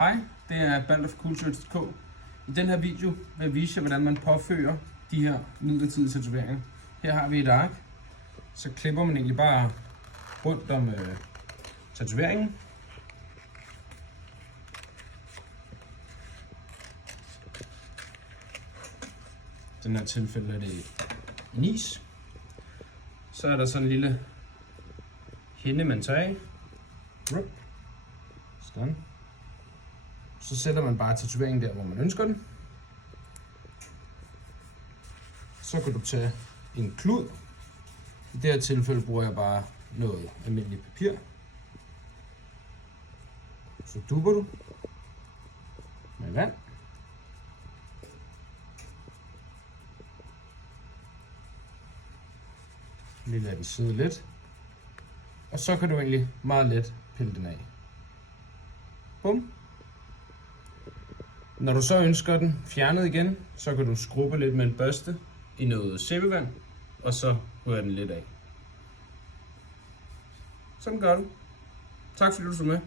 Hej, det er Baldercoolshirts.dk. I den her video vil jeg vise jer, hvordan man påfører de her midlertidige tatoveringer. Her har vi et ark, så klipper man egentlig bare rundt om tatoveringen. I den her tilfælde er det en is. Så er der sådan en lille hinde, man tager af. Sådan. Så sætter man bare tatoveringen der, hvor man ønsker den. Så kan du tage en klud. I det her tilfælde bruger jeg bare noget almindeligt papir. Så dupper du med vand. Lige lad den sidde lidt. Og så kan du egentlig meget let pille den af. Bum. Når du så ønsker den fjernet igen, så kan du skrubbe lidt med en børste i noget sæbevand, og så rører den lidt af. Sådan gør du. Tak fordi du så med.